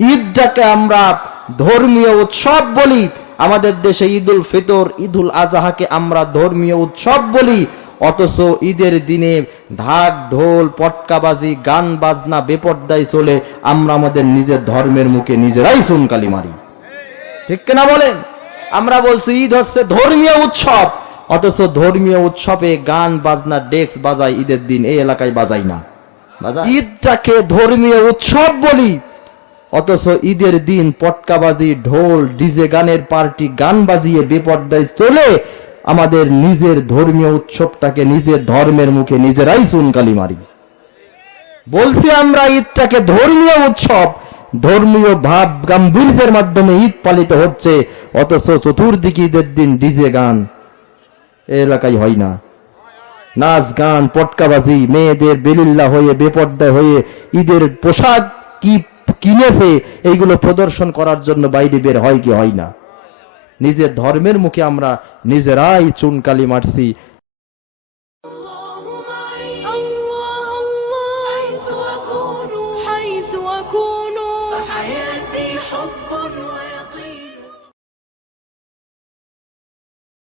ঈদটাকে আমরা ধর্মীয় উৎসব বলি। আমাদের দেশে ঈদুল ফিতর, ঈদুল আজহাকে আমরা ধর্মীয় উৎসব বলি। অথচ ঈদের দিনে ঢাক, ঢোল, পটকাবাজি, গান, বাজনা বেপর্দায় চলে আমরা আমাদের নিজের ধর্মের মুখে নিজেরাই সুনকালি মারি। ঠিক কিনা বলেন? আমরা বলছি ঈদ হচ্ছে ধর্মীয় উৎসব। অথচ ধর্মীয় উৎসবে গান বাজনা ডেক্স বাজাই ঈদের দিন এই এলাকায় বাজাই না? ঈদটাকে ধর্মীয় উৎসব বলি। অথচ ঈদের দিন পটকাবাজি ঢোল ডিজে গানের পার্টি গান বাজিয়ে বেপর্দায় চলে আমাদের নিজের ধর্মীয় উৎসবটাকে নিজের ধর্মের মুখে নিজেরাই চুনকালি মারি। বলছি আমরা ঈদটাকে ধর্মীয় উৎসব ধর্মীয় ভাব গাম্ভীর্যের মাধ্যমে ঈদ পালিত হচ্ছে অথচ চতুর্দিকে ঈদের দিন ডিজে গান। এলাকায় হয় না। নাচ, গান, পটকাবাজি, মেয়েদের বেলিল্লা হয়ে বেপর্দা হয়ে ঈদের পোশাক কি কিনেছে, এইগুলো প্রদর্শন করার জন্য বাইরে বের হয় কি হয় না। নিজের ধর্মের মুখে আমরা নিজেরাই চুনকালি মারছি।